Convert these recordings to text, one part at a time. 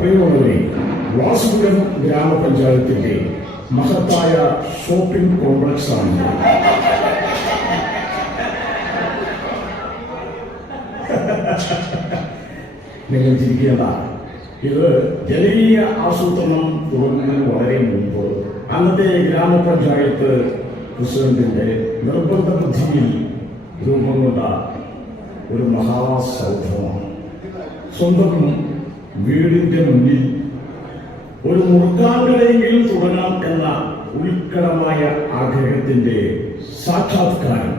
പ്രിയമുള്ളവരെ, വാസുപുരം ഗ്രാമപഞ്ചായത്തിന്റെ മഹത്തായ ഷോപ്പിംഗ് കോംപ്ലക്സ് ആണ്. നിങ്ങൾ ചിരിക്കേണ്ട. ഇത് ജനകീയ ആസൂത്രണം തുടങ്ങുന്നതിന് വളരെ മുമ്പ് അന്നത്തെ ഗ്രാമപഞ്ചായത്ത് പ്രസിഡന്റിന്റെ നിർബന്ധ ബുദ്ധിയിൽ രൂപം കൊണ്ട ഒരു മഹാസൗധമാണ്. സ്വന്തം വീടിന്റെ മുന്നിൽ ഒരു മുറുക്കാൻകടയെങ്കിലും തുടങ്ങാം എന്ന ഉത്കടമായ ആഗ്രഹത്തിന്റെ സാക്ഷാത്കാരം.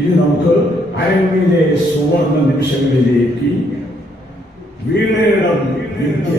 ഇത് നമുക്ക് അരങ്ങിലെ സുവർണ നിമിഷങ്ങളിലേക്ക് വീണയിടം വിദ്യ.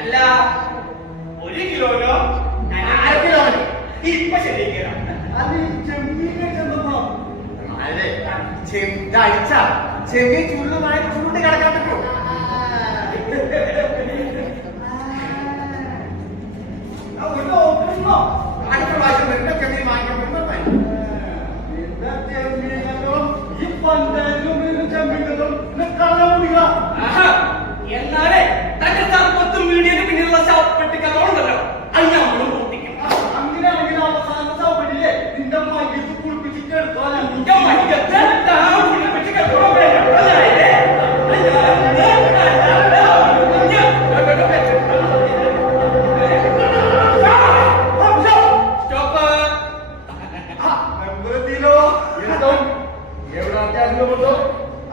അല്ല, 1 കിലോനോ 1/2 കിലോനോ ഇപ്പൊ ശരിയാ. ചെമ്മീൻ ചുരുളുമായി ചൂണ്ടി കിടക്കാൻ പറ്റുമോ? അടുത്ത പ്രാവശ്യം വരുന്ന ചെമ്മീൻ വാങ്ങിക്കാൻ പറ്റും. ഈ പഞ്ചായത്തിലും ചെമ്മീനും എന്നാലേ തന്റെ സർപ്പത്തും വീടിന് പിന്നിലുള്ള ശവപ്പെട്ടിക്കതോണ്ടല്ലോ അത് നമ്മളും പൊട്ടിക്കും. അങ്ങനെയാണെങ്കിൽ അവസാന ശവപ്പെട്ടില്ലേ നിന്റെ മയ്യത്ത് കുളിപ്പിച്ചിട്ട് എടുത്താൽ നിന്റെ മയ്യത്ത്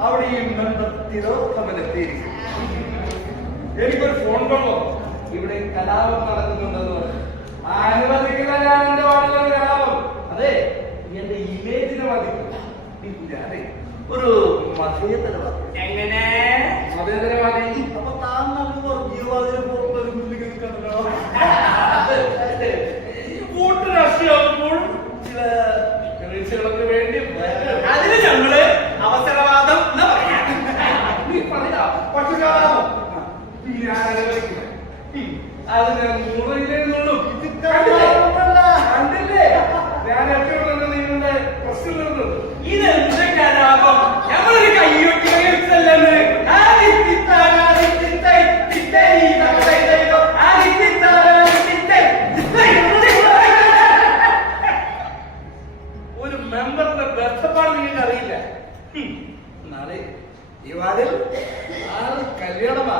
അവിടെയും ബന്ധത്തിലോ സമരത്തിയിരിക്കും. എനിക്കൊരു ഫോൺ കോളോ ഇവിടെ കലാപം നടക്കുന്നുണ്ടെന്ന് പറഞ്ഞു. അനുവദിക്കുന്ന ഞാൻ എന്റെ വാർഡിലൊരു കലാപം. അതെ, എന്റെ ഇമേജിനെ ബാധിക്കും. അതെ, ഒരു മതേതരവാദി. എങ്ങനെ മതേതരവാദി? അപ്പൊ താൻ നമുക്ക് വർഗീയവാദിയെ പുറത്തെടുക്കുന്നുണ്ടല്ലോ. വോട്ട് രാഷ്ട്രീയമാകുമ്പോൾ ചില പരീക്ഷകളൊക്കെ വേണ്ടി അതിന് ഞങ്ങള് അവസരവാദം എന്ന് പറയാം. പക്ഷാതം അത് ഞാൻ മുറിയിലേന്നുള്ളൂ. കണ്ടില്ലേ ഞാൻ എപ്പോഴും നിങ്ങളുടെ പ്രശ്നം നിർന്നു. ഇതെന്ത് കലാപം? ഞങ്ങളൊരു കയ്യൊട്ടിയല്ലെന്ന് ഒരു മെമ്പറിന്റെ ബന്ധപ്പാട് നിങ്ങൾക്ക് അറിയില്ല. നാളെ ഈ വാർഡിൽ കല്യാണമാ.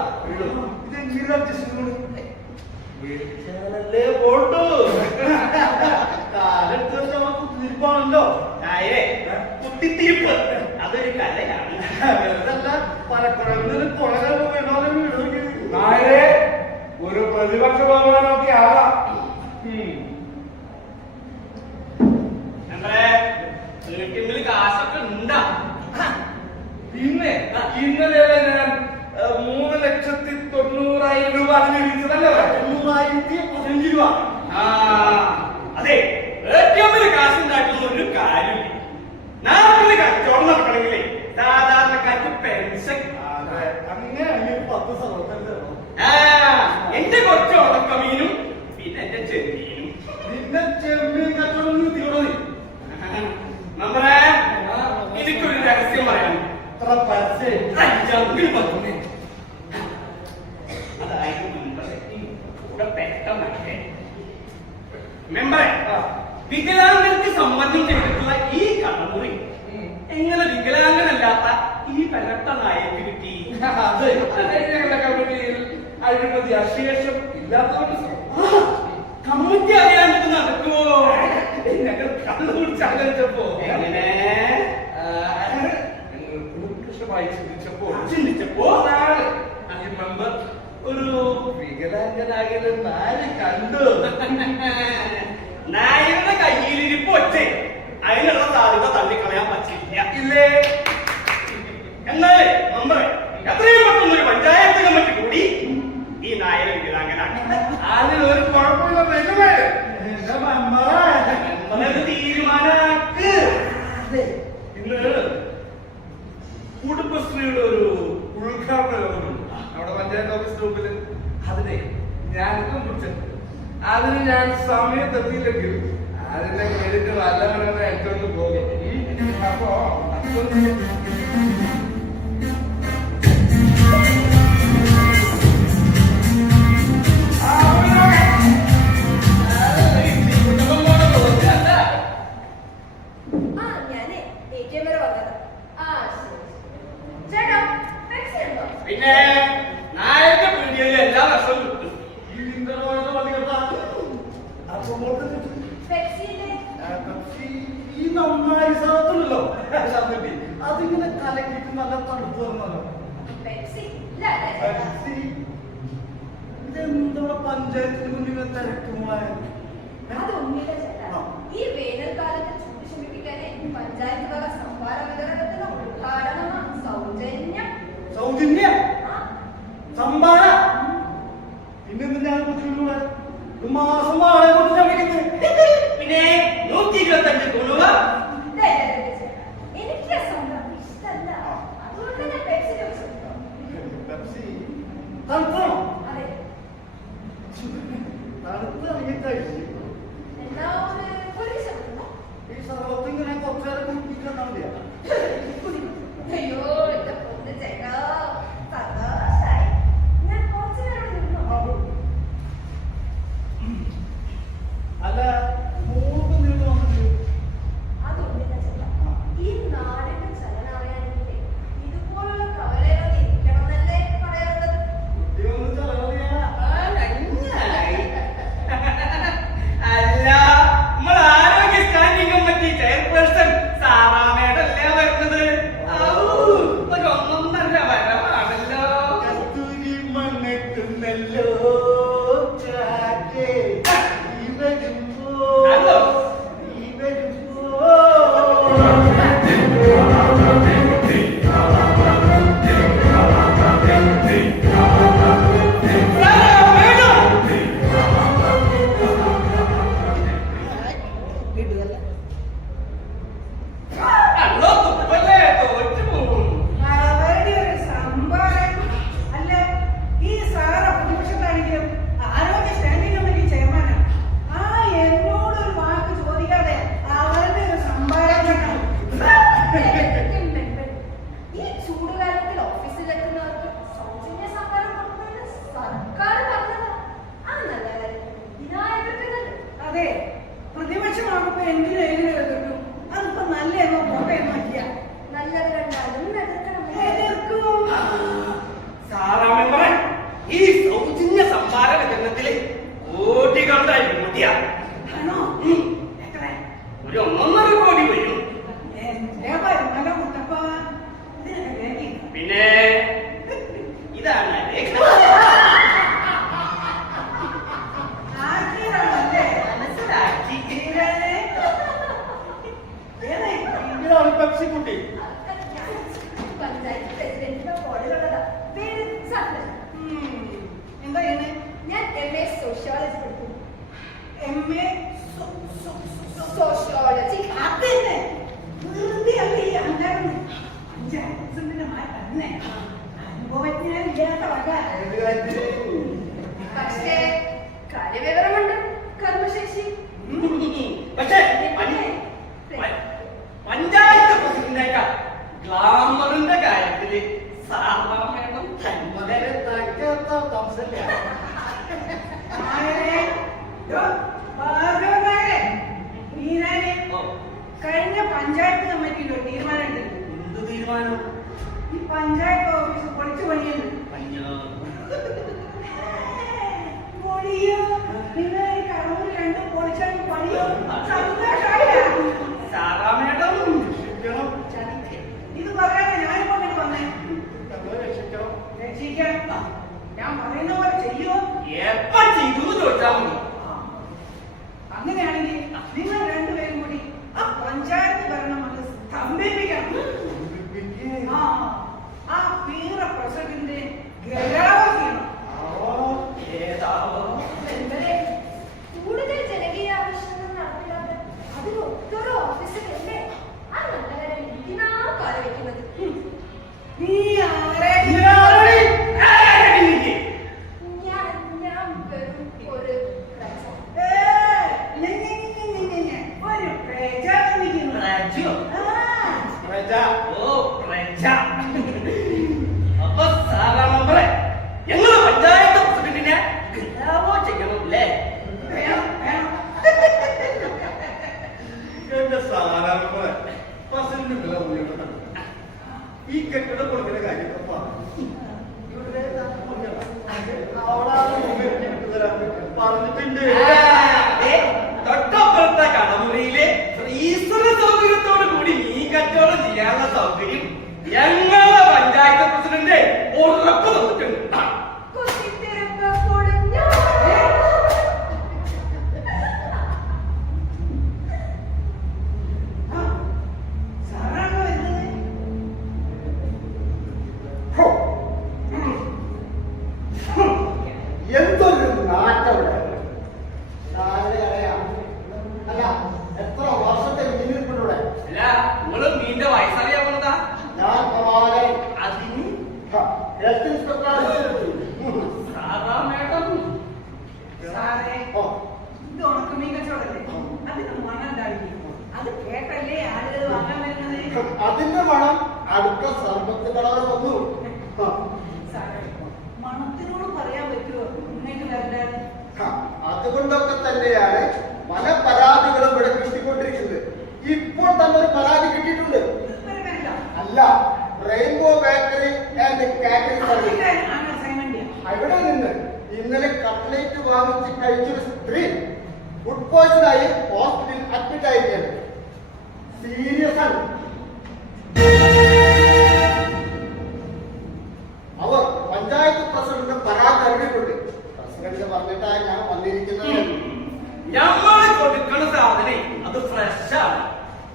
വിളിച്ചാലല്ലേ പോട്ടു. കാലെടുത്ത് വെച്ചാൽ നമുക്ക് തിരിപ്പാണല്ലോ. കുത്തിത്തിരിപ്പ് അതൊരു കലയാണ്. വെറുതല്ല, പലക്കുഴലിൽ കുളകൾ നായരെ ഒരു പ്രതിപക്ഷ ബഹുമാനമൊക്കെ ആവാം. വീട്ടിൽ കാശൊക്കെ ഉണ്ടാ. പിന്നെ ഇന്നലെ ഞാൻ 3,90,000 രൂപ അതിന് വിളിച്ചതല്ലേ? 3,015 രൂപ. അതെ, ഏറ്റവും കാശുണ്ടാക്കുന്ന ഒരു കാര്യമില്ല. നാട്ടില് കച്ചവടം നടക്കണമെങ്കിലേ സാധാരണക്കാർക്ക് പെൻഷൻ എന്റെ കുറച്ച് ഉണക്കമീനും പിന്നെ എന്റെ ചെമ്മീനും നമ്മളെ എനിക്കൊരു രഹസ്യം പറയാൻ അതായത് കൂടെ പെട്ടെന്നൊക്കെ മെമ്പറെ വികലാംഗർക്ക് സംബന്ധം ചെയ്തിട്ടുള്ള ഈ കടമുറി എങ്ങനെ വികലാംഗനല്ലാത്ത ഈ പെരട്ട നായക്ക് കിട്ടി? അഴിമതി അശേഷം ഇല്ലാത്തതുകൊണ്ട് കമ്മിറ്റി അറിയാണ്ട് നടക്കുമോ? ഞങ്ങൾ കണ്ണുകുറിച്ച് ആലോചിച്ചപ്പോ എങ്ങനെ കുടുംബകൃഷമായി ചിന്തിച്ചപ്പോ ഈ മെമ്പർ ഒരു വികലാംഗനാകിയത് നാല് കണ്ടു. നായരുടെ കയ്യിലിരിപ്പ് വെച്ച് അതിനുള്ള സാധ്യത തള്ളിക്കളയാൻ പറ്റില്ല ഇല്ലേ? എന്നാലേ മെമ്പറെ എത്രയും പെട്ടെന്ന് ഒരു പഞ്ചായത്ത് കമ്മിറ്റി കൂടി ഈ നായരെ വികലാംഗനാക്കി. അതിലൊരു കുഴപ്പമില്ല മെമ്പറെ തീരുമാനാക്ക്. ഇന്ന് കുടുംബശ്രീയുടെ ഒരു ഉദ്ഘാടന യോഗമുണ്ട് നമ്മുടെ പഞ്ചായത്ത് ഓഫീസ് ഗ്രൂപ്പില്. അതിനെ ഞാൻ കുറിച്ചിട്ടുണ്ട്. അതിന് ഞാൻ സമയത്തെത്തിയില്ലെങ്കിൽ അതിന്റെ ക്രെഡിറ്റ് വല്ലവരെ എടുത്തോണ്ട് പോകും. അപ്പോ പിന്നെ നായരുടെ പീടികയിൽ എല്ലാ വർഷവും കിട്ടും. ഈ നന്നായി സാധനല്ലോ അതിങ്ങനെ കലക്കിട്ട് നല്ല തണുപ്പ് വന്നല്ലോ. ഇതെന്താ പഞ്ചായത്തിന് മുന്നിൽ തിരക്കുമായ ഈ വേനൽക്കാലത്ത് ചൂട് ശമിപ്പിക്കാനെ പഞ്ചായത്ത് വക സംഭാര വിതരണത്തിന് ഉദ്ഘാടനമാണ്. സൗജന്യം സംഭാര പിന്നെ ഞാൻ ബുദ്ധിമുട്ടുള്ള മാസം ആളെ കൊണ്ട് ചമിക്കുന്നത്. പിന്നെ 125 കൊള്ളുക. എനിക്ക് സംഭവം ഇഷ്ടമല്ല. അതുകൊണ്ട് ഞാൻ പെപ്സി ചോദിച്ചു. പെപ്സി തണുത്തോ? അതെ. തണുത്ത് ഇറങ്ങി കഴിച്ചു. എന്നാ ഒരു ശബ്ദം ഈ സർവത്ത് ഇങ്ങനെ കുറച്ചേരം കുടിപ്പിക്കാൻ മതിയാ. അയ്യോ എന്റെ പൊന്ന് ചേട്ടാ, സന്തോഷായി. ഞാൻ കുറച്ചു നേരം നിന്നു. അല്ല മൂന്ന് നിന്ന് വന്നിട്ട് അതൊന്നില്ല ചേട്ടാ. ഈ നാടിന്റെ ചലനം അറിയാനെങ്കിൽ ഇതുപോലുള്ള കവലകൾ ഇരിക്കണമെന്നല്ലേ പറയാറുള്ളത്. ബുദ്ധിയൊന്നും ചെലവഴിയാ. അല്ല, നമ്മൾ ആരോഗ്യ സ്റ്റാൻഡിംഗ് കമ്മിറ്റി ചെയർപേഴ്സൺ സാറാമേടല്ലേ വരുന്നത്? ഒരു ഒന്നൊന്നര വരവാണല്ലോ. കസ്തൂരി മണക്കുന്നല്ലോ ചാറ്റേ നീ വരുമ്പോ ഹലോ. നീ വരുമ്പോ അല്ലോ തുപ്പല്ലേ, തോറ്റു പോകും. അവരുടെ ഒരു സംഭാരം. അല്ല, ഈ സാറ് പ്രതിപക്ഷത്താണെങ്കിലും ആരോഗ്യ സ്റ്റാൻഡിംഗ് കമ്മിറ്റി ചെയർമാനാണ്. ആ എന്നോടൊരു വാക്ക് ചോദിക്കാതെ അവരുടെ ഒരു സംഭാരം വേണം. ഈ ചൂടുകാലത്തിൽ ഓഫീസിലെത്തുന്നവർക്ക് സൗജന്യ സംഭാരം കൊടുക്കുന്നത് സർക്കാർ പറഞ്ഞതാ. അത് നല്ല കാര്യം. വിനായകർക്ക് അതെ, പ്രതിപക്ഷമാകുമ്പോ എന്തിനും എഴുതി കിട്ടും. അതിപ്പോ നല്ല എന്നോ പോട്ടെന്നോ ഇല്ല. നല്ലത് കണ്ടാലും എതിർക്കണം. എതിർക്കും. സാറാമെമ്പറെ ഈ സൗജന്യ സംഭാര വിതരണത്തില് കോടികളുടെ അഴിമതിയാ. ആണോ? എത്ര? ഒരു 1.5 കോടി വരും. എന്റെ വരുമാന കുട്ടപ്പ ഇതിനൊക്കെ വേണ്ടി. പിന്നെ ഇതാണ് രേഖ. ആക്കിയതാണല്ലേ? മനസ്സിലാക്കി. ഇതാണ് പെപ്സി കുട്ടി. പഞ്ചായത്ത് പ്രസിഡന്റിന്റെ ഫോണിലുള്ളതാ. പേര് സത്യം. എന്താ ചെയ്യുന്നേ? ഞാൻ MA സോഷ്യോളജി പഠിക്കുന്നു. MA sociology. അതന്നെ. വെറുതെ അല്ല ഈ അഹങ്കാരം. പഞ്ചായത്തിന്റെ മായ തന്നെ. അനുഭവജ്ഞാനില്ലാത്ത വക. പക്ഷേ കാര്യവിവരമുണ്ട്, കർമ്മശേഷി. പക്ഷേ പഞ്ചായത്ത് പ്രസിഡന്റിനേക്കാൾ ഗ്ലാമറിന്റെ കാര്യത്തില് സാധാരണ കഴിഞ്ഞ പഞ്ചായത്ത് കമ്മിറ്റിയിൽ ഒരു തീരുമാനം ഉണ്ട്. എന്ത് തീരുമാനം? ഈ പഞ്ചായത്ത് ഓഫീസ് പൊളിച്ചു പണിയുന്നു. പൊളിയോ? നിങ്ങൾ ഈ കറൂർ രണ്ടും പൊളിച്ചാൽ പണിയോ? സന്തോഷമായില്ല. ഇത് പറയാതെ ഞാനിപ്പോ ഇങ്ങോട്ട് വന്നേ. രക്ഷിക്കാം. ഞാൻ പറയുന്ന പോലെ ചെയ്യോ? എപ്പ ചെയ്തു ചോദിച്ചാൽ മതി. അങ്ങനെയാണെങ്കിൽ നിങ്ങൾ രണ്ടുപേരും കൂടി ആ പഞ്ചായത്ത് ഭരണം ഒന്ന് സ്തംഭിപ്പിക്കണം. ആ പീറ പ്രസിഡന്റ് ഗരാവോ ചെയ്യണം. മെമ്പറെ, കൂടുതൽ ജനകീയ ആവശ്യങ്ങൾ നടപ്പിലാക്കാൻ അതിന് ഒത്തൊരു ഓഫീസറല്ലേ ആ നല്ല കാര്യം എന്തിനാ കാലം വെക്കുന്നത്? നീ ആരെ ഞാൻ വെറും ഒരു പ്രജ. ഒരു പ്രജാനിക്കുന്നു. അപ്പൊ സാധാ മെമ്പറെ ഞങ്ങള് പഞ്ചായത്ത് പ്രസിഡന്റിനെ ഗരാവോ ചെയ്യണമല്ലേ? എന്റെ സാധാരണ പ്രസിഡന്റ് വില ഉയർത്തണം. ഈ കെട്ടിടം കൊടുക്കുന്ന കാര്യമൊക്കെ പറഞ്ഞിട്ടുണ്ട്. തൊട്ടപ്പുറത്തെ കടമുറിയിലെ ഫ്രീസർ സൗകര്യത്തോടു കൂടി മീൻ കച്ചവടം ചെയ്യാനുള്ള സൗകര്യം ഞങ്ങളെ പഞ്ചായത്ത് പ്രസിഡന്റ് ഉറപ്പ് തന്നിട്ടുണ്ട്. എന്തൊരു നാട്ടവിടെ. അല്ല, എത്ര വർഷത്തെ മീനിൽപ്പെടൂടെ? അല്ല, നിങ്ങള് മീന്റെ വയസ്സറിയാൻ പോണതാ? ഞാൻ പ്രഭാകരൻ. അതിന് ഹെൽത്ത് ഇൻസ്പെക്ടറാണ്. സാധാ മേഡം സാറേ, ഇത് ഉണക്കമീൻ കച്ചവടല്ലേ? അതിന് മണം ഉണ്ടാവില്ലേ? അത് കേട്ടല്ലേ ആളുകൾ വാങ്ങാൻ വരുന്നത്? അതിന്റെ മണം അടുത്ത സർബത്ത് കടകൾ വന്നു. സാറേ, മണത്തിനോട് പറയാൻ പറ്റുമോ ഇങ്ങോട്ട് വരണ്ടാണ്? അതുകൊണ്ടൊക്കെ തന്നെയാണ് പല പരാതികളും ഇവിടെ കിട്ടിക്കൊണ്ടിരിക്കുന്നത്. ഇപ്പോൾ തന്നെ ഒരു പരാതി കിട്ടിയിട്ടുണ്ട്. അല്ല, rainbow bakery and catering service. അവിടെ നിന്ന് ഇന്നലെ കട്ട്ലേറ്റ് വാങ്ങിച്ച് കഴിച്ചൊരു സ്ത്രീ ഫുഡ് പോയിസൺ ആയി ഹോസ്പിറ്റലിൽ അഡ്മിറ്റ് ആയിരിക്കുകയാണ്. സീരിയസ് ആണ്. അവർ പഞ്ചായത്ത് പ്രസിഡന്റ് പരാതി നൽകിയിട്ടുണ്ട്. പ്രസിഡന്റ് പറഞ്ഞിട്ടാണ് ഞാൻ വന്നിരിക്കുന്നത്. ഞമ്മള് കൊടുക്കണ സാധനം അത് ഫ്രഷാണ്.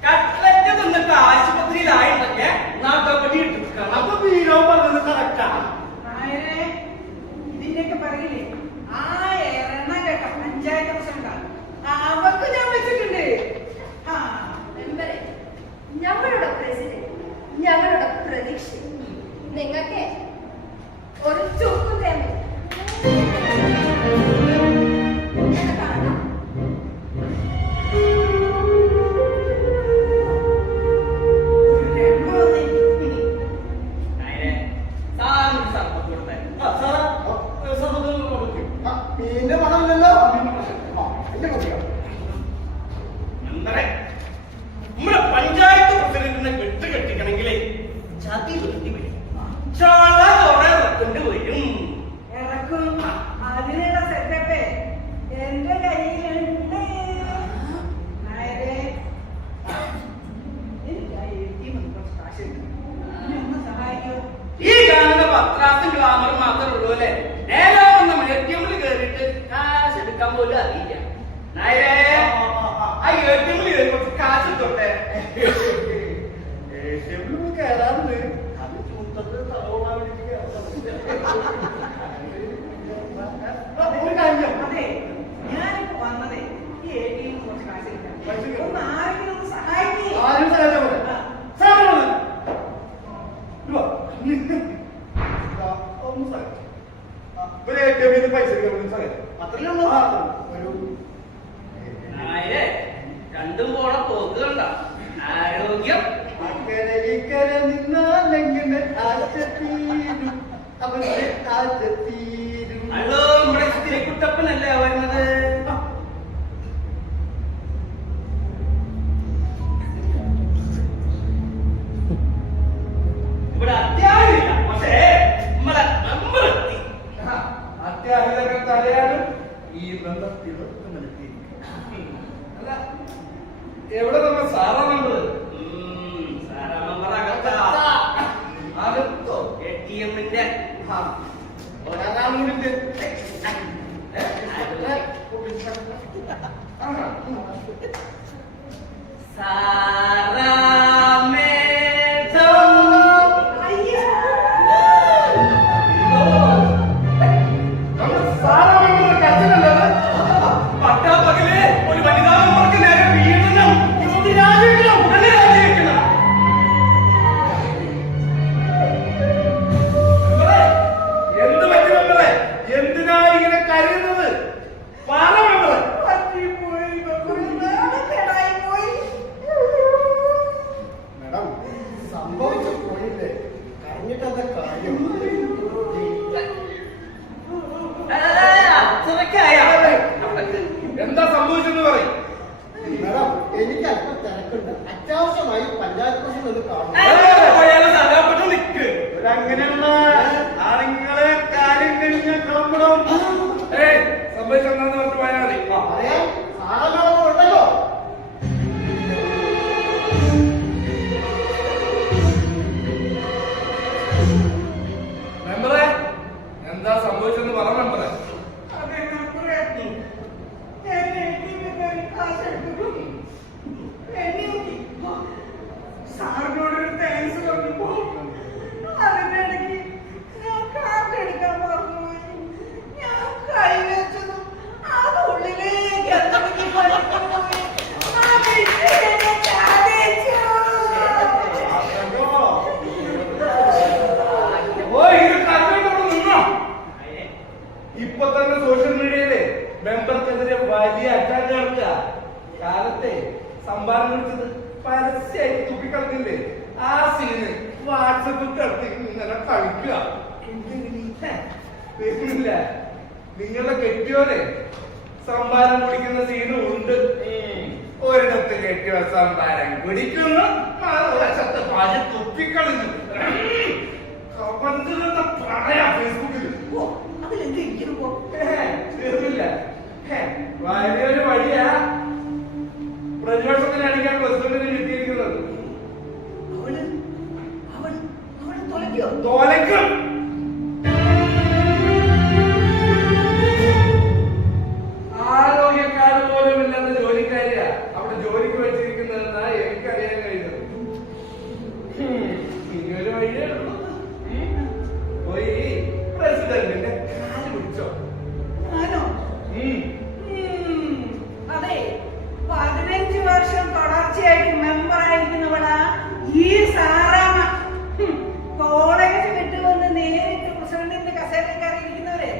കട്ട്ലറ്റ് തിന്നിട്ട് ആശുപത്രിയിലായിട്ടൊക്കെ നാട്ടോപ്പറ്റി ഇട്ടിരിക്കണം. അപ്പൊ വീരോ പറഞ്ഞത് കറക്റ്റാണ്. ഇതിന്റെയൊക്കെ പറയില്ലേ, ആ എണ്ണ കേട്ട പഞ്ചായത്ത് പ്രസിഡന്റാണ്. അവർക്ക് ഞാൻ വെച്ചിട്ടുണ്ട്. മെമ്പറെ, ഞങ്ങളുടെ പ്രസിഡന്റ്, ഞങ്ങളുടെ പ്രതീക്ഷ നിങ്ങൾക്ക് ഒരു ചുക്കും തേമ കാണാം. മീനിന്റെ മണമില്ലല്ലോ. എന്റെ മതിയോ? നമ്മുടെ പഞ്ചായത്ത് പ്രസിഡന്റിനെ കെട്ടിക്കണമെങ്കിലേ ചതി വെട്ടി വരും. വരും. ഇറക്കും. അതിനുള്ള സെറ്റപ്പ് എന്റെ കയ്യിലുണ്ട്. നായരെ, എനിക്ക് ആ ATM ഒന്ന് കുറച്ച് കാശ് കിട്ടും. എന്നെ ഒന്ന് സഹായിക്കൂ. ഈ കാണുന്ന പത്രാസും ഗ്ലാമർ മാത്രമേ ഉള്ളൂ അല്ലേ? നേരെ വന്ന ATM-ൽ കയറിയിട്ട് കാശ് എടുക്കാൻ പോലും അറിയില്ല. നായരെ, ആ ATM-ൽ കയറി കുറച്ച് കാശ് തൊട്ടേ. ATM-ൽ കയറാറുണ്ട്. അത് ചൂട്ടത്ത് തറവാൻ അതെ, ഞാനിപ്പോ വന്നത് ഈ ATM കുറച്ച് ഒന്ന് സഹായിച്ചു. ഒരു ATM ന്ന് പൈസ എടുക്കാൻ സഹായിച്ചു. അത്രയേ ഉള്ളൂ. ഒരു നായരെ രണ്ടും പോണ പോക്ക് കണ്ട ആരോഗ്യം അക്കരെ ഇക്കരെ നിന്നാലെങ്ങനെ ആശത്തീരും അവന്റെ ആശത്തീരും. അല്ലോ നമ്മുടെ സ്ഥിരക്കുട്ടപ്പനല്ലേ വരുന്നത്. ഇവിടെ അത്യാവശ്യമില്ല, പക്ഷേ നമ്മളെ നമ്പർ എത്തി. അത്യാഹിതങ്ങൾ തടയാനും ഈ ബന്ധത്തിൽ അല്ല എവിടെ നമ്മൾ സാറാ നമ്പർ സാറാ നമ്പർ അകത്താ. അകത്തോ ATM ന്റെ ഒരാൾ കൂടി പട്ടാപ്പകല് ഒരു വനിതാ മെമ്പർക്ക് നേരെ വീഴണം. ഇത് രാജിവെക്കണം, ഉടനെ രാജിവെക്കണം. എന്ത് പറ്റി മെമ്പറെ? എന്തിനാ ഇങ്ങനെ കരയുന്നത്? പറ മെമ്പറെ. മേഡം സംഭവിച്ചു പോയില്ലേ, കരഞ്ഞിട്ടെന്താ കാര്യം? അത്രയ്ക്കായ എന്താ സംഭവിച്ചെന്ന് പറയും. മേഡം എനിക്ക് അല്പം തിരക്കുണ്ട്, അത്യാവശ്യമായി പഞ്ചായത്ത് പ്രസിഡന്റ് ഒന്ന് കാണണം. പോയാലും സദാപ്പെട്ടു നിൽക്ക്. അങ്ങനെയുള്ള ആണുങ്ങളെ കാര്യം കഴിഞ്ഞ കിളമ്പണം. സംഭവിച്ചെന്നു പറഞ്ഞ് പോയാൽ മതി. പറയാൻ സാറന്മാരൊന്നും ഉണ്ടല്ലോ. മെമ്പറെ എന്താ സംഭവിച്ചെന്ന് പറ മെമ്പറെ. സാറിനോടൊരു താങ്ക്സ് പറഞ്ഞപ്പോ അതിന്റെ ഇടയ്ക്ക് ഞാൻ കാർഡ് എടുക്കാൻ മറന്നുപോയി. ഞാൻ കൈ വെച്ചതും അത് ഉള്ളിലേക്ക് എന്തൊക്കെ വലിച്ചുപോയി. ആ വിഷയം എന്നെ ചാടിച്ചു. ഓ ഇത് കണ്ടോണ്ട് നിന്നോ. ഇപ്പൊ തന്നെ സോഷ്യൽ മീഡിയയില് മെമ്പർക്കെതിരെ വലിയ അറ്റാക്ക് നടക്കുക. കാലത്തെ സംഭാവന വിളിച്ചത് പരസ്യമായിട്ട് തുപ്പിക്കളഞ്ഞില്ലേ, ആ സീന് വാട്സപ്പിൽ കിടത്തി ഇങ്ങനെ കളിക്കുക. വരുന്നില്ല നിങ്ങളെ കെട്ടിയോനെ സംഭാരം കുടിക്കുന്ന സീനും ഉണ്ട്. ഒരിടത്ത് കെട്ടിയോ സംഭാരം കുടിക്കുന്നു, മറുവശത്ത് പാല് തുപ്പിക്കളഞ്ഞു. പറയാം ഫേസ്ബുക്കിൽ. അതിലെന്ത് ഇരിക്കുന്നു പോ. തീർന്നില്ല. വലിയൊരു വഴിയാ പ്രതിപക്ഷത്തിനടിക്കാൻ പ്രസിഡന്റിന് കിട്ടിയിരിക്കുന്നത്. അവള് തൊലയ്ക്കോ? തോലയ്ക്കും. ആരോഗ്യക്കാരൻ പോലും ഇല്ലാത്ത ജോലിക്കാരിയാ അവിടെ ജോലിക്ക് വെച്ചിരിക്കുന്നതെന്നാ എനിക്കറിയാൻ കഴിയുന്നത്. ഇനിയൊരു വഴിയേ ഉള്ളൂ. പോയി പ്രസിഡന്റിന്റെ കാല് പിടിച്ചോ. ആണോ? അതെ, 15 വർഷം തുടർച്ചയായിട്ട് മെമ്പറായിരിക്കുന്നവളാ ഈ സാറാമ്മ. കോളേജ് വിട്ടുവന്ന് നേരിട്ട് പ്രസിഡന്റിന്റെ കസേരയിൽ കയറിയിരിക്കുന്നവരെ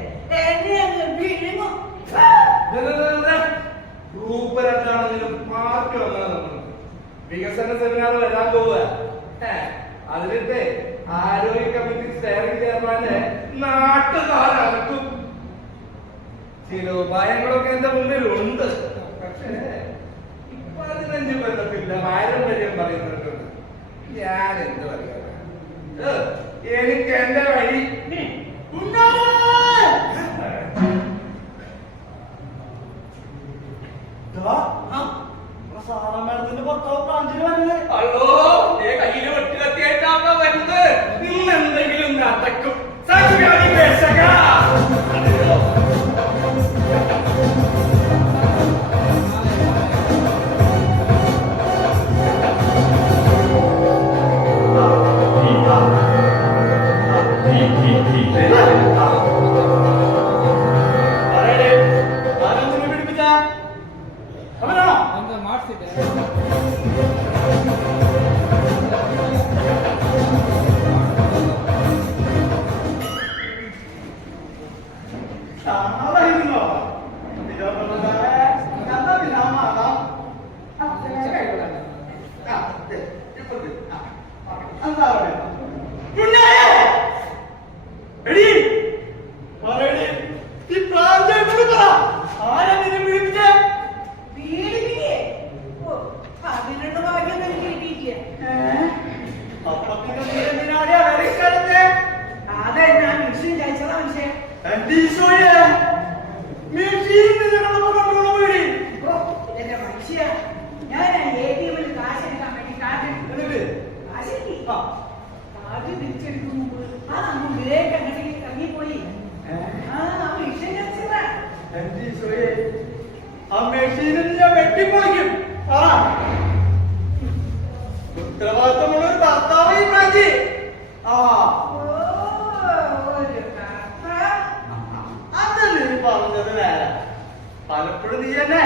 എന്നെ അങ്ങ് വിഴുങ്ങും. ഗ്രൂപ്പരൊക്കെയാണെങ്കിലും പാർട്ടി വന്നാൽ വികസന സെമിനാർ വരാൻ പോവുക. അതിലിട്ട് ആരോഗ്യ കമ്മിറ്റി സ്റ്റെയറിംഗ് ചെയർമാന് നാട്ടുകാരക്കും ചില ഉപായങ്ങളൊക്കെ എന്റെ മുമ്പിൽ ഉണ്ട്. പക്ഷേ 15 കൊല്ലത്തിന്റെ പാരമ്പര്യം പറയുന്നുണ്ട്. ഞാൻ എന്ത് പറയാ, എനിക്ക് എന്റെ വഴി സാറാമ്മേടത്തിന്റെ ഭർത്താവ് പ്രാഞ്ചിന് വരുന്നത്. അല്ലോ കയ്യില് വെട്ടുകത്തിയായിട്ടാണ് വരുന്നത്. ഇന്നെന്തെങ്കിലും നടക്കും. സംഘാതി പേശക. ಮಾಡ್ಸಿದ್ದೆ ആ മെഷീനിൽ ഞാൻ വെട്ടിപ്പൊളിക്കും. പറ. ഉത്തരവാദിത്തമുള്ള ഒരു ഭർത്താവ് ഈ പ്രാഞ്ചി. ആ ഒരു കഥ. അതല്ലേ നീ പറഞ്ഞത് നേരെ. പലപ്പോഴും നീ തന്നെ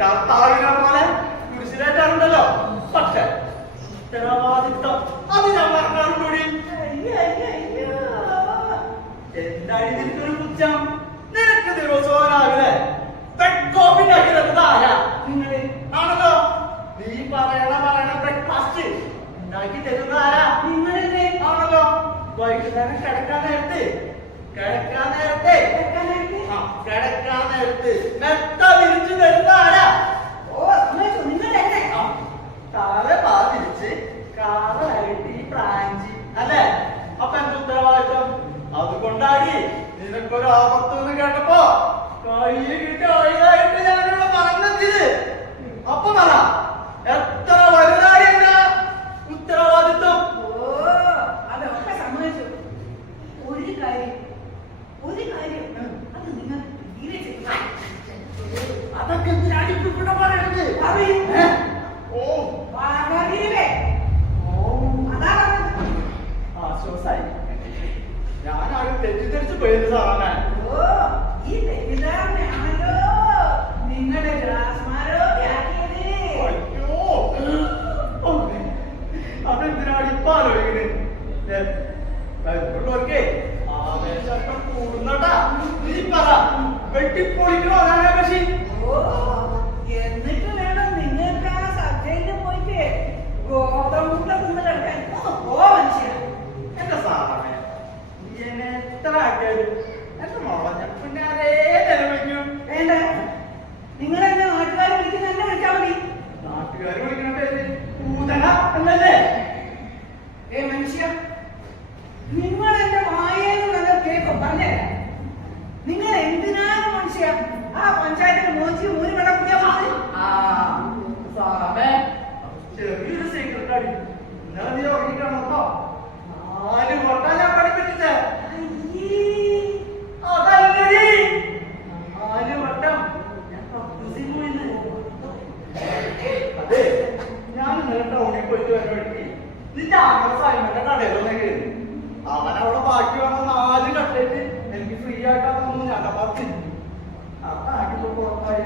കർത്താവിനെ പോലെ കുരിശിലേറ്റാറുണ്ടല്ലോ. പക്ഷെ ഉത്തരവാദിത്തം അത് ഞാൻ പറഞ്ഞാറുകൂടി. അയ്യോ. എന്താണ് ഇതിനൊരു പുച്ഛം? നിനക്ക് ദിവസവും രാവിലെ കോപ്പി ഉണ്ടാക്കി തരുന്നത് ആരാ? നിങ്ങള് ആണല്ലോ. നീ പറയണ ബ്രേക്ക്ഫാസ്റ്റ് ഉണ്ടാക്കി തരുന്നത് ആരാ? നിങ്ങളല്ലേ? ആണല്ലോ. വൈകുന്നേരം കിടക്കാൻ നേരത്തെ മെത്ത വിരിച്ചു തരുന്ന ആരാ? ഓ സമ്മതിച്ചു, നിങ്ങളല്ലേ? തല പാതിരിച്ച് കാറായിട്ട് ഈ പ്രാഞ്ചി അല്ലേ? അപ്പൊ എന്ത് ഉത്തരവാദിത്വം? അതുകൊണ്ടാടി നിനക്കൊരു ആപത്തെന്ന് കേട്ടപ്പോ കയ്യിൽ കിട്ടിയ ആയുധായിട്ട് ഞാനിവിടെ പറഞ്ഞത്. അപ്പൊ പറ, എത്ര വലുതായി എന്താ ഉത്തരവാദിത്വം? ഓ അതൊക്കെ സമ്മതിച്ചു. ഒരു കാര്യം അത് നിങ്ങൾ തീരെ ചെയ്തു. അതൊക്കെ എന്തിനാണ് ഇപ്പൊ ഇവിടെ പറയണത്? പറയൂ. ഓ വാങ്ങാതിരിവേ. അതാ പറഞ്ഞത്. ആശ്വാസായി. ഞാനാണ് തെറ്റിദ്ധരിച്ചു പോയത് സാറേ. ഓ ഈ തെറ്റിദ്ധാരണയാണല്ലോ നിങ്ങളുടെ രാസ്മാരോഗ്യാക്കിയത്. അയ്യോ, അതെന്തിനാണ് ഇപ്പൊ ആലോചിക്കുന്നത്? ആവേശം കൂടുന്നട്ടാ. നീ പറ, വെട്ടിപ്പൊളിക്കണോ അനാകാശി? ഓ എന്നിട്ട് വേണം നിങ്ങൾക്ക് ആ സദ്യയിൽ പോയിട്ട് ഗോതമ്പുള്ള തിന്നലെടുക്കാൻ. ഓ മനുഷ്യ. എന്റെ സാറേ, നീ എന്നെ എത്ര ആക്കിയാലും എന്റെ മോളെ ഞാൻ പിന്നെ അതേ നിലവിളിക്കും. വേണ്ട, നിങ്ങളെന്നെ നാട്ടുകാർ വിളിക്കുന്ന എന്നെ വിളിച്ചാൽ മതി. നാട്ടുകാർ വിളിക്കുന്ന പേര് പൂതന എന്നല്ലേ? മനുഷ്യ, നിങ്ങൾ എന്റെ വായേന്ന് നല്ല കേൾക്കും. പറഞ്ഞേ, നിങ്ങൾ എന്തിനാണ് മനുഷ്യ ആ പഞ്ചായത്തിന് മോച്ചി മൂന്ന് വെള്ളം കുടിക്കാൻ പോകുന്നത്? സാറേ, ചെറിയൊരു സീക്രട്ട് അടി. ഇന്നലെ നീ ഉറങ്ങിക്കാണോ? 4 വട്ടം ഞാൻ പഠിപ്പിച്ചേ. അതല്ലടി, 4 വട്ടം ഞാൻ കക്കൂസിൽ പോയിന്ന്. അതെ, ഞാൻ ഇന്നലെ ടൗണിൽ പോയിട്ട് വരാൻ വേണ്ടി നിന്റെ ആങ്ങള സൈമന്റെ കടയിലൊന്നും കയറി. അവനവിടെ ബാക്കി വന്ന 4 കട്ടേറ്റ് എനിക്ക് ഫ്രീ ആയിട്ടാണെന്ന് ഞാൻ പറഞ്ഞു. അതാകിപ്പോ പുറത്തായി.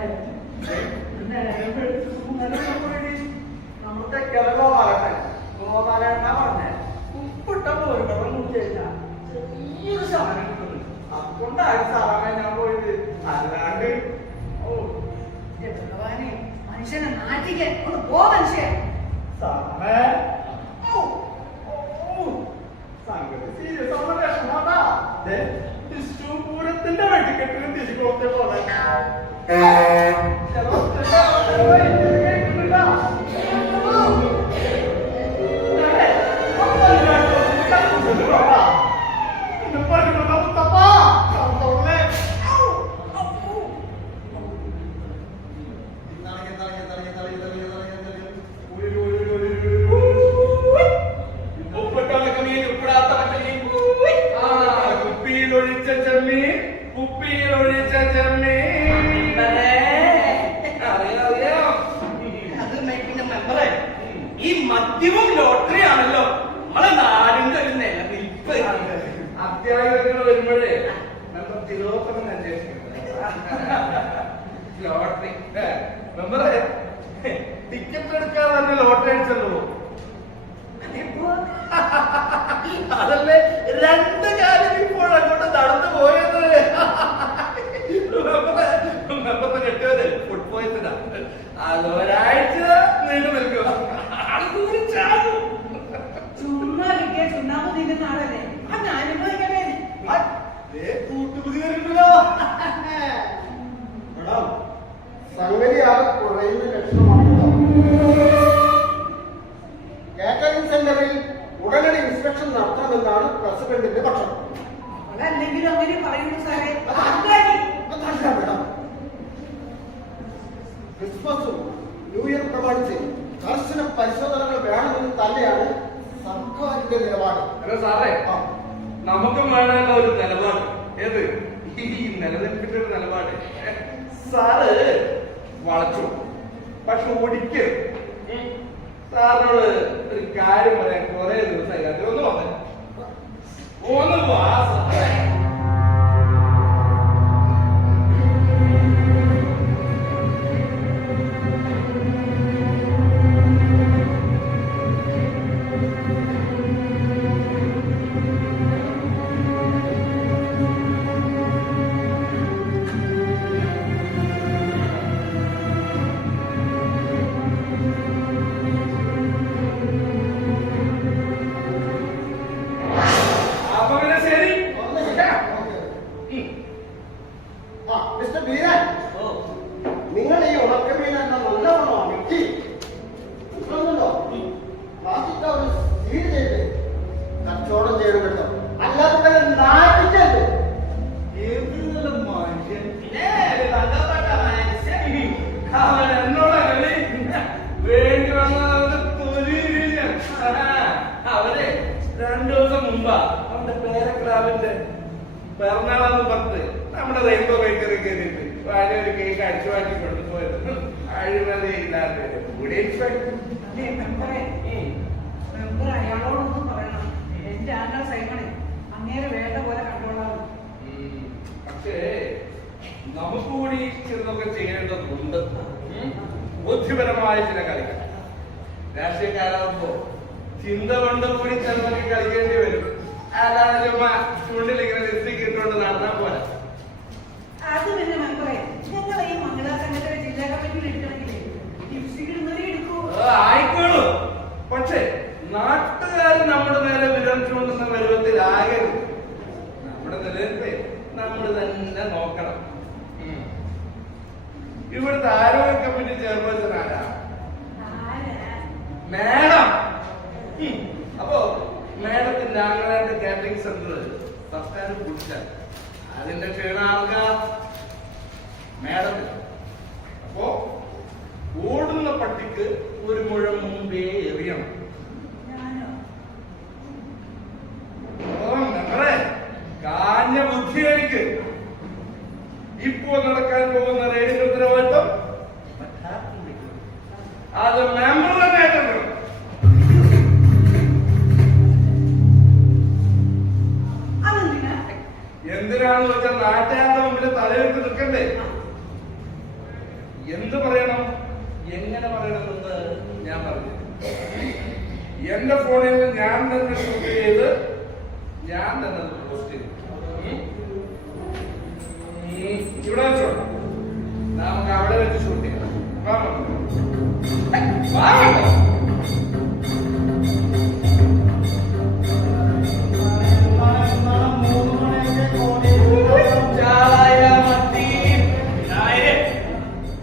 നമ്മുടെ തെക്കല ഗോപാലണ്ണ പറഞ്ഞേ, ഉപ്പിട്ട പോരുകളും കുടിച്ചു കഴിഞ്ഞാൽ ചെറിയൊരു ശമനം കിട്ടുന്നു. അതുകൊണ്ടാണ് സാറേ ഞാൻ പോയത്. അല്ലാണ്ട് ഭഗവാനെ, മനുഷ്യനെ നാട്ടിക്കാൻ ഒന്ന് പോ മനുഷ്യ. സാറേ സംഗതി സീരിയസ് ആവുന്ന വിഷമാട്ടാ. പൂരത്തിന്റെ വെട്ടിക്കെട്ടിലും തിരിച്ചു കൊടുത്തേ പോലെ ഈ മദ്യവും ലോട്ടറി ആണല്ലോ നമ്മളെ നാടിന്റെ ഒരു നിലനിൽപ്പ്. അത്യാവശ്യങ്ങൾ വരുമ്പോഴേ നമ്മൾ തിലോത്തമൻ അന്വേഷിക്കുന്നത് ലോട്ടറി മെമ്പറെ ടിക്കറ്റ് എടുക്കാതെ തന്നെ ലോട്ടറി അടിച്ചല്ലോ. അതല്ലേ 2 കാര്യം ഇപ്പോൾ അങ്ങോട്ട് നടന്നു പോയത്. മെമ്പറിനെ കെട്ടിയത് ഫുഡ് പോയിസനാ. അത് ഒരാഴ്ച നീണ്ടു നിൽക്കുക. ചുമ്മാ കിട്ടിയ ചുണ്ണാമ്പ് തിന്നുന്ന ആളല്ലേ, അത് അനുഭവിക്കണേ. കൂട്ടുപുതി വരുന്നല്ലോ. മേഡം, സംഗതി ആകെ കുറയുന്ന ലക്ഷണമാണല്ലോ. കാറ്ററിംഗ് സെന്ററിൽ ഉടനടി ഇൻസ്പെക്ഷൻ നടത്തണമെന്നാണ് പ്രസിഡന്റിന്റെ പക്ഷം. അതല്ലെങ്കിലും അങ്ങനെ പറയുന്നു സാറേ. അതല്ല മേഡം, ക്രിസ്മസും ന്യൂ ഇയർ പ്രമാണിച്ച് കർശന പരിശോധനകൾ വേണമെന്ന് തന്നെയാണ് സർക്കാരിന്റെ നിലപാട്. ഹലോ സാറേ, നമുക്കും വേണമല്ലോ ഒരു നിലപാട്. ഏത്? ഈ നിലനിൽപ്പിന്റെ ഒരു നിലപാട്. സാറ് വളച്ചു. പക്ഷെ ഒരിക്കലും സാറിനോട് ഒരു കാര്യം പറയാൻ കുറെ ദിവസമായി. അതിലൊന്ന് വന്നേ ഒന്ന് വാ സാറേ. അപ്പൊ പിന്നെ ശരി. ആ മിസ്റ്റർ ബീരൻ, നിങ്ങൾ ഈ ഉണക്കമീൻ എന്നെ നല്ലവണ്ണം അമിട്ടി ഉണ്ടോ പ്ലാസ്റ്റിക് ഒരു സീഡ് ചെയ്ത് കച്ചവടം ചെയ്യണം കേട്ടോ. അല്ലാതെ നാട്ടിച്ചത് എന്തുള്ള മനുഷ്യൻ. പിന്നെ ഒരു ബന്ധപ്പെട്ട മനുഷ്യൻ. അവൻ എന്നോട് കളി വേണ്ടി വന്നത് തൊലിയില്ല. അവരെ 2 ദിവസം മുമ്പാ അവന്റെ പേരക്രാവിന്റെ പിറന്നാളെന്ന് പറഞ്ഞ് നമ്മുടെ റെയിൻബോ ബേക്കറി കയറിയിട്ട് വാഴ ഒരു കേക്ക് അടിച്ചു മാറ്റി കൊണ്ടുപോയത്. അഴിമതി ഇല്ലാതെ മെമ്പർ അയാളോടൊന്നും പറയണം. എന്റെ ആങ്ങൾ സൈമണേ അങ്ങേരെ വേണ്ട പോലെ കണ്ടോളാം. പക്ഷേ നമുക്ക് കൂടി ചിലതൊക്കെ ചെയ്യേണ്ടതുണ്ട്. ബുദ്ധിപരമായ ചില കളികൾ. രാഷ്ട്രീയക്കാരാകുമ്പോ ചിന്ത കൊണ്ട് കൂടി ചിലതൊക്കെ കളിക്കേണ്ടി വരും. അല്ലാതെ ചുമ്മാ ചുണ്ടിലിങ്ങനെ ലിപ്സ്റ്റിക് ഇട്ടുകൊണ്ട് നടന്നാൽ പോലെ. അത് പിന്നെ മെമ്പറേ ഞങ്ങൾ ഈ മംഗള സംഘത്തിലെ ജില്ലാ കമ്മിറ്റിയിൽ എടുക്കണമെങ്കിലേ ലിപ്സ്റ്റിക് ഇടുന്നവരെ എടുക്കൂ. ആയിക്കോളൂ. പക്ഷേ നാട്ടുകാർ നമ്മുടെ നേരെ വിരൽ ചൂണ്ടുന്ന പരുവത്തിലാകരുത്. നമ്മുടെ നിലനിൽപ്പേ നമ്മൾ തന്നെ നോക്കണം. ഇവിടുത്തെ ആരോഗ്യ കമ്മിറ്റി ചെയർപേഴ്സൺ ആരാ? മേഡം. അപ്പോ മേഡത്തിന്റെ ആംഗലാന്റെ കാറ്ററിംഗ് സെന്റർ സംസ്ഥാനം കുടിച്ചാൽ അതിന്റെ ക്ഷീണ ആൾക്കാർ മേഡത്തിന്. അപ്പോ ഓടുന്ന പട്ടിക്ക് ഒരു മുഴം മുമ്പേ എറിയണം. ഞാനോ? നമ്മളെ കാഞ്ഞ ബുദ്ധി എനിക്ക്. ഇപ്പോ നടക്കാൻ പോകുന്ന റെയ്ഡിന്റെ ഉത്തരവാദിത്വം അത് മെമ്പർ തന്നെ ഏറ്റെടുക്കണം. അതെന്തിനാ? എന്തിനാണെന്ന് വെച്ചാൽ നാട്ടുകാരുടെ മുമ്പിൽ തലയെടുത്ത് നിൽക്കണ്ടേ? എന്ത് പറയണം, എങ്ങനെ പറയണമെന്ന് ഞാൻ പറഞ്ഞു. എന്റെ ഫോണിൽ നിന്ന് ഞാൻ തന്നെ ഷൂട്ട് ചെയ്ത് ഞാൻ തന്നെ പോസ്റ്റ് ചെയ്തു. ഇവിടെ വെച്ചോ, നമുക്ക് അവിടെ വെച്ച് ഷൂട്ട് ചെയ്യാം.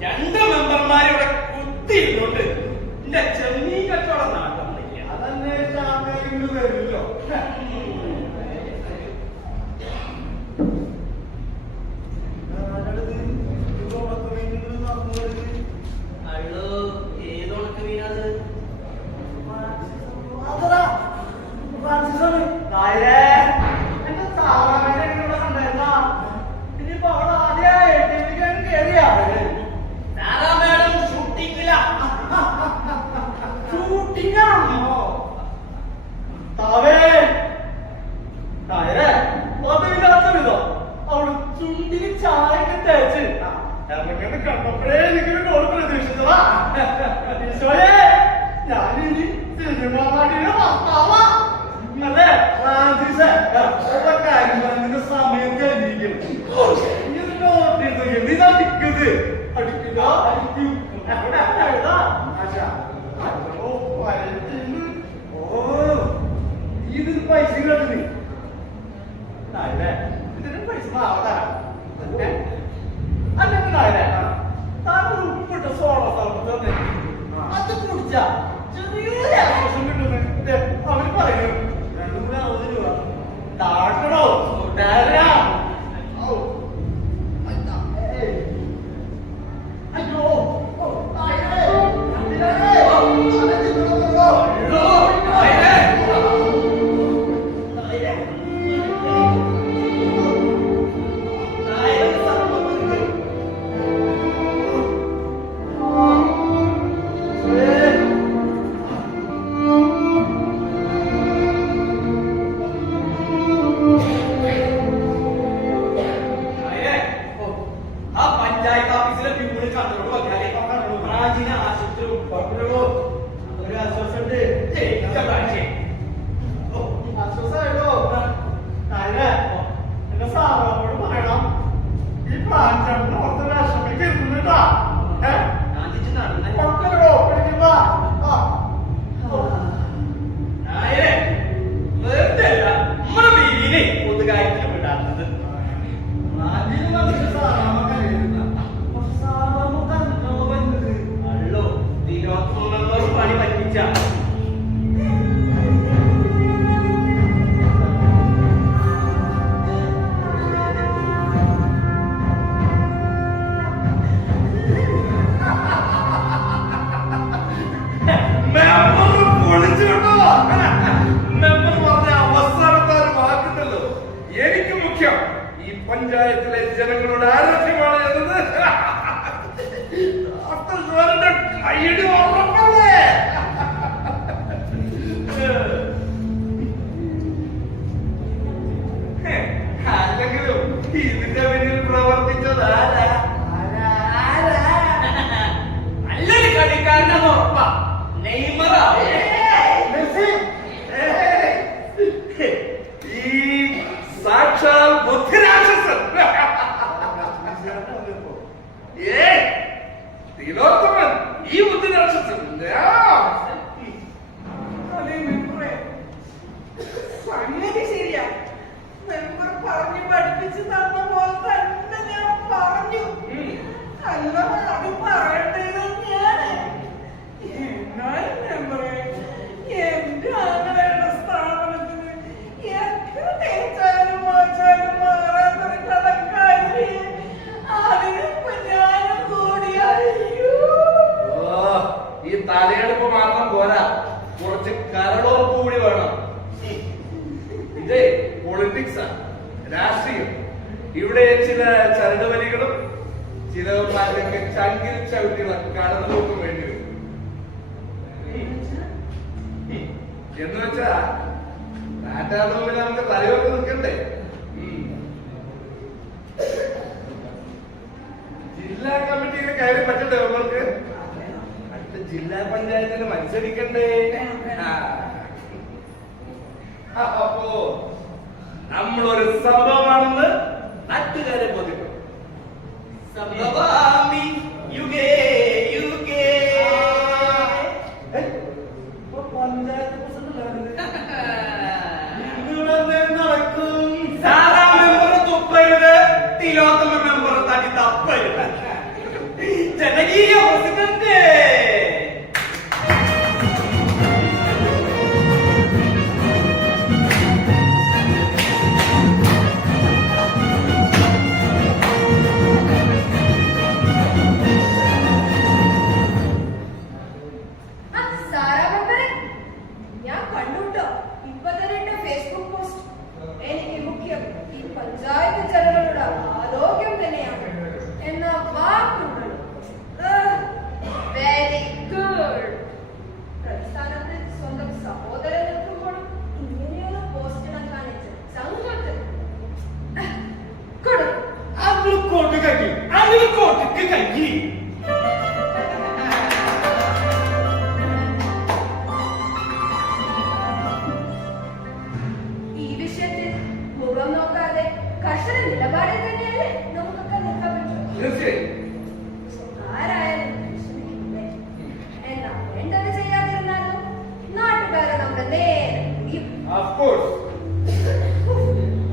രണ്ട് മെമ്പർമാരിവിടെ കുത്തിയിരുന്നുണ്ട് എന്റെ ചെമ്മീൻ കച്ചവടം നടക്കുന്നില്ല. അതന്വേഷിച്ച ആൾക്കാർ വരില്ലോ. അയ്യോ, ഏതൊണക്ക് മീനാത്? Sarah madam ഷൂട്ടിങ്ങില. കണ്ടപ്പോഴേ എനിക്കൊരു ഗോൾ പ്രതീക്ഷിച്ചതാ. ഞാനിനി സിനിമാ നടിയുടെ ഭർത്താവാ. അതെ ഫ്രാൻസിസ്, കാര്യം പറഞ്ഞ സമയം കഴിഞ്ഞിരിക്കും. ഇത് നോട്ടിട്ട് എന്ത് നടിക്കുന്നത്? അടിക്കുക, അടിക്കും. ഇതിന് പൈസ കിട്ടുന്നു. ഇതിന് പൈസ ആവട്ടെ. അല്ലെങ്കിൽ താങ്കൾ ഉപ്പിട്ട സോഡ സർബത്ത് തന്നെ അത് കുടിച്ച ചെറിയൊരു ആശ്വാസം കിട്ടുന്നു. അവര് പറയുന്നു 260 രൂപ താക്കണോ കൂട്ടുകാരാ. അയ്യോ ഈ പഞ്ചായത്തിലെ ജനങ്ങളുടെ ആരോഗ്യമാണ് എന്നത് കൈയടി ഉറപ്പല്ലേ? അല്ലെങ്കിലും ഇതിന്റെ പിന്നിൽ പ്രവർത്തിച്ചത് ആരാ? നല്ലൊരു കളിക്കാരനെന്ന് ഉറപ്പാ. നെയ്മറാ. ഈ സാക്ഷാൽ ബുദ്ധിരാക്ഷസൻ തിലോത്തമൻ, ഈ ബുദ്ധിരാക്ഷസൻ അതെ മെമ്പറെ, സംഗതി ശരിയാ. മെമ്പർ പറഞ്ഞു പഠിപ്പിച്ച് തന്ന പോലെ തന്നെ ഞാൻ പറഞ്ഞു. അല്ല, അത് പറയേണ്ടത് ഞാന്. എന്നാലും മെമ്പറെ, എന്റെ ആങ്ങളുടെ സ്ഥാപനത്തിന് എത്ര തേച്ചാലും മോച്ചാലും മാറാത്തൊരു കടക്കാരി. അതിനിപ്പോ ഞാനും കൂടി. അയ്യോ, ഈ തലയെടുപ്പ് മാത്രം പോരാ, കുറച്ച് കരടോർപ്പ് കൂടി വേണം. ഇതേ പൊളിറ്റിക്സാ, രാഷ്ട്രീയം. ഇവിടെ ചില ചരടുവലികളും ചിലവന്മാരൊക്കെ ചങ്കിൽ ചവിട്ടികളെ കടന്നുപോക്കും വേണ്ടി വരും. എന്ന് വെച്ചാ നാട്ടുകാരുടെ മുമ്പിൽ നമുക്ക് തലയോർത്ത് നിൽക്കണ്ടേ? ജില്ലാ കമ്മിറ്റിയിൽ കയറി പറ്റണ്ടേ അവർക്ക്? അടുത്ത ജില്ലാ പഞ്ചായത്തിന് മത്സരിക്കണ്ടേ? അപ്പോ നമ്മളൊരു സംഭവമാണെന്ന് നാട്ടുകാരെ ബോധ്യപ്പെടും. സംഭവാമി യുഗേ യുഗേ. പഞ്ചായത്ത് പ്രസിഡന്റ് നടക്കും. സാധാ മെമ്പർ തുപ്പരുത്, തിലോത്തമ മെമ്പർ തടി തപ്പരുത്. ജനകീയ പ്രസിഡന്റ്. സാറാ മെമ്പറെ, ഞാൻ കണ്ടുട്ടോ ഇപ്പൊ തന്നെ ഇട്ട ഫേസ്ബുക്ക് പോസ്റ്റ്. എനിക്ക് മുഖ്യം ഈ പഞ്ചായത്ത് ജനങ്ങളുടെ ആരോഗ്യം തന്നെയാണ് എന്ന വാക്കുണ്ട്. Very good. പ്രസ്ഥാനത്തിൽ സ്വന്തം സഹോദരൻ നിൽക്കുമ്പോഴും ഇങ്ങനെയുള്ള പോസ്റ്റുകൾ കാണിച്ച് സംഘത്തിൽ കൊടുക്കും. അങ്ങോട്ട് കൈ, അങ്ങോട്ട് കൈ. ഈ വിഷയത്തിൽ മുഖം നോക്കാതെ കർശന നിലപാടിൽ തന്നെയല്ലേ നമുക്കൊക്കെ നിൽക്കാൻ പറ്റും. തീർച്ചയായും ആരായാലും പ്രശ്നമില്ലേ? എന്നാ വേണ്ടത് ചെയ്യാതിരുന്നാലും നാട്ടുകാരെ നമ്മുടെ നേരെ പിടിയും. Of course.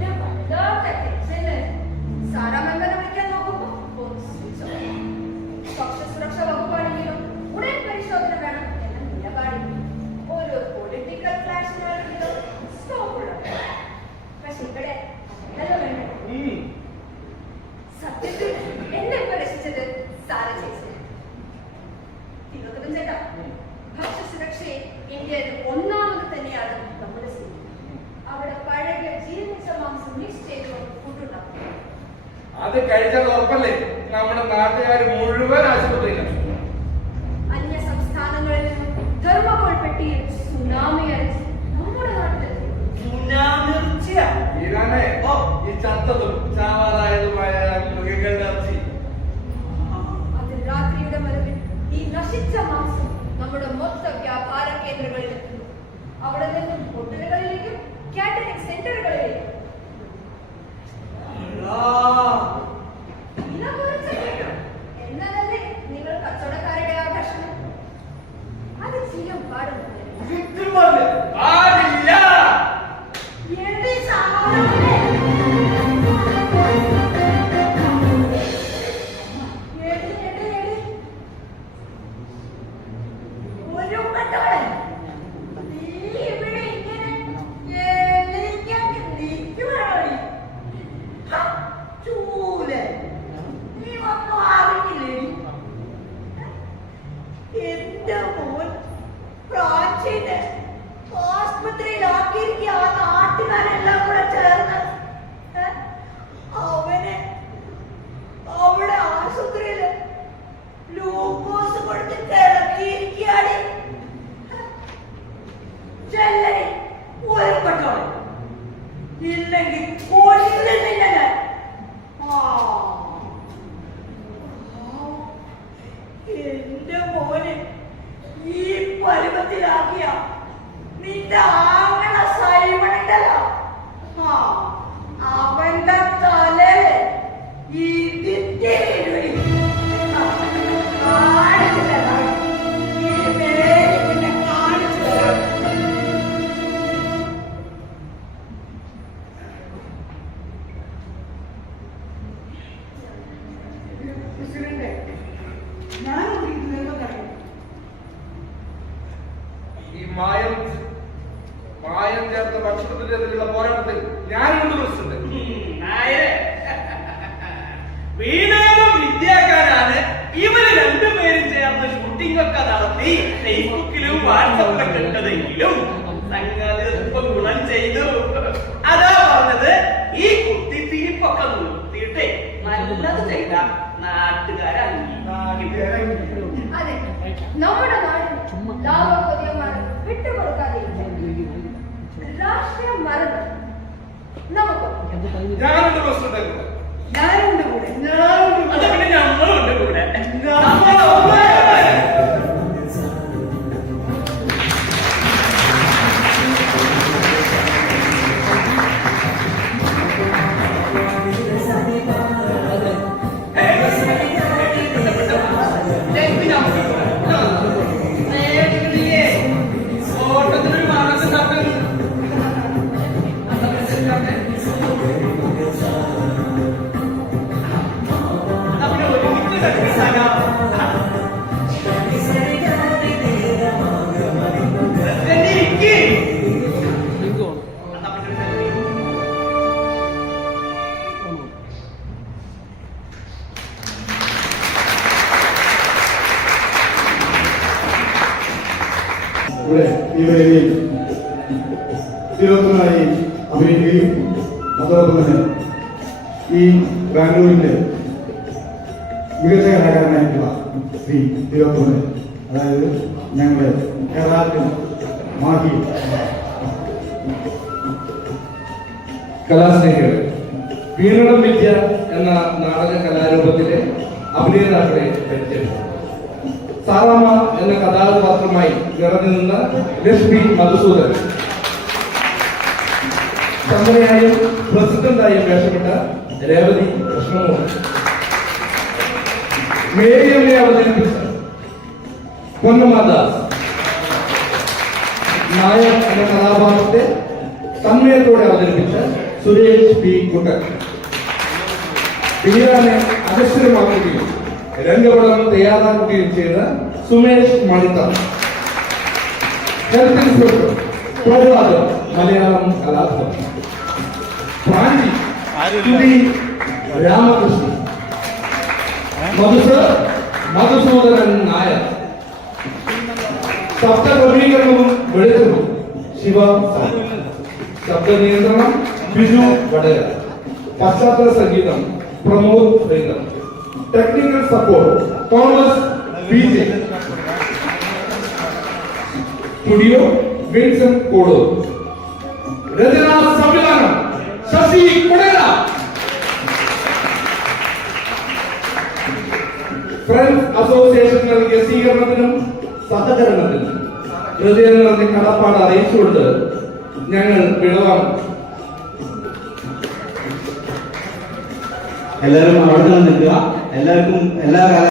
ഞാൻ വല്ലാത്ത ടെൻഷനില് സാറാ മെമ്പറെ വിളിക്കാൻ നോക്കുമ്പോ ഫോൺ സ്വിച്ച് ഓഫ്. ഭക്ഷ്യസുരക്ഷാ വകുപ്പാണെങ്കിലും ഉടൻ പരിശോധന വേണം എന്ന നിലപാടിൽ ഒരു പൊളിറ്റിക്കൽ ഫ്ലാഷിനാണെങ്കിലും സ്റ്റോപ്പുള്ള. പക്ഷെ ഇവിടെ അതല്ല വേണ്ടത്. സത്യത്തിൽ എന്നെ പ്രവേശിച്ചത് സാര ചേച്ചി. തിരുവനന്തപുരം ചേട്ടാ, ഭക്ഷ്യസുരക്ഷയെ ഇന്ത്യയിൽ ഒന്നാമത് തന്നെയാണ് നമ്മുടെ സ്ഥിതി. അവിടെ പഴകിയ ജീർണിച്ച മാംസം മിക്സ് ചെയ്ത് ഫുഡുണ്ടാക്കും. അത് കഴിച്ചാൽ ഉറപ്പല്ലേ നമ്മുടെ നാട്ടുകാർ മുഴുവൻ ആശുപത്രിയിലാണ്. അന്യ സംസ്ഥാനങ്ങളിൽ നിന്നും ധർമ്മകോൾ പെട്ടിയിൽ സുനാമി അരച്ച് നമ്മുടെ നാട്ടിൽ ഈരാനെ ഈ ചത്തതും ചാവാതായതുമായ മൃഗങ്ങളുടെ ഇറച്ചി അതിൽ രാത്രിയുടെ മരവിൽ ഈ നശിച്ച മാംസം നമ്മുടെ മൊത്ത വ്യാപാര കേന്ദ്രങ്ങളിൽ എത്തുന്നു. അവിടെ നിന്നും ഹോട്ടലുകളിലേക്കും കാറ്ററിംഗ് സെന്ററുകളിലേക്കും. വില കുറച്ച് കിട്ടും എന്നതല്ലേ നിങ്ങൾ കച്ചവടക്കാരുടെ ആകർഷണം? അത് ചെയ്യാൻ പാടില്ല. പാടില്ല. എന്ത് ഇല്ലെങ്കിൽ കൊല്ലുന്നില്ല ഞാൻ. എന്റെ മോനെ ഈ പരുവത്തിലാക്കിയ നിന്റെ ആങ്ങള സൈമണുണ്ടല്ലോ, അവന്റെ തലയിൽ ഇതിന്റെ ഈ മായം ചേർത്ത ഭക്ഷണത്തിനെതിരെയുള്ള പോരാട്ടത്തിൽ ഞാനുണ്ട് പ്രസിഡന്റ്. നായരെ, വീണേലും വിദ്യാക്കാരാണ് ഇവര് രണ്ടുപേരും ചേർന്ന് ഷൂട്ടിംഗ് ഒക്കെ നടത്തി ഫേസ്ബുക്കിലും വാട്സപ്പിലൊക്കെ ഇട്ടതെങ്കിലും സംഗതി ഇപ്പൊ ഗുണം ചെയ്തു. അതാ പറഞ്ഞത്, ഈ കുത്തിത്തിരിപ്പൊക്കെ നിർത്തിയിട്ടേ നല്ലത് ചെയ്ത നാട്ടുകാരെ അതെ, നമ്മുടെ നാടിന് ലാഭപതിയമാണ് വിട്ടുകൊടുക്കാതെ രാഷ്ട്രീയം മറന്ന് നമുക്ക് ഞാനുണ്ട് പ്രസിഡന്റ്. ഞാനുണ്ട് കൂടെ. അത് പിന്നെ നമ്മളുണ്ട് കൂടെ. ഇവിടെ ഈ വേദിയിൽ തിരുവനന്തപുരമായി അഭിനയിക്കുകയും അതോടൊപ്പം തന്നെ ഈ ബാംഗ്ലൂരിന്റെ മികച്ച കലാകാരനായിട്ടുള്ള ശ്രീ തിരുവനന്തപുരം, അതായത് ഞങ്ങളുടെ കേരളത്തിൽ മാഹി കലാസ്നേഹികൾ, വീണളം വിദ്യ എന്ന നാടക കലാരൂപത്തിലെ അഭിനേതാക്കളെ പരിചയപ്പെട്ടു. സാറാമ എന്ന കഥാപാത്രമായി നിറഞ്ഞു നിന്ന ലക്ഷ്മി മധുസൂദൻ, ചന്ദ്രയായും പ്രസിഡന്റായും വേഷപ്പെട്ട രേവതി കൃഷ്ണമോഹൻ, മേരിയമ്മയെ അവതരിപ്പിച്ച പൊന്നമ്മദാസ്, നായർ എന്ന കഥാപാത്രത്തെ തന്മയത്തോടെ അവതരിപ്പിച്ച സുരേഷ് പി കുട്ടൻ, ബിരിയാനെ അനശ്വരമാക്കുകയും രംഗപടം തയ്യാറാക്കുകയും ചെയ്ത സുമേഷ് മണിത്ത, ഹെൽത്ത് ഇൻസ്പെക്ടർ പ്രഹ്ലാദ് മലയാളം കലാഭവൻ, പ്രാഞ്ചി തുടി രാമകൃഷ്ണൻ, മധുസൂദനൻ നായർ, ശബ്ദക്രമീകരണവും വെളിച്ചവും ശിവ, ശബ്ദ നിയന്ത്രണം ബിജു വടകര, പശ്ചാത്തല സംഗീതം Pramod Sreedhar, technical support Thomas BJ, studio Vincent Kodoor, രചനാ സംവിധാനം ശശി കുടേര, ഫ്രണ്ട്സ് അസോസിയേഷൻ നൽകിയ സ്വീകരണത്തിനും സഹകരണത്തിനും ഹൃദയം നിറഞ്ഞ കടപ്പാട് അറിയിച്ചുകൊണ്ട് ഞങ്ങൾ വിടവാങ്ങും. എല്ലാവരും അവിടെ നിൽക്കുക. എല്ലാവർക്കും എല്ലാ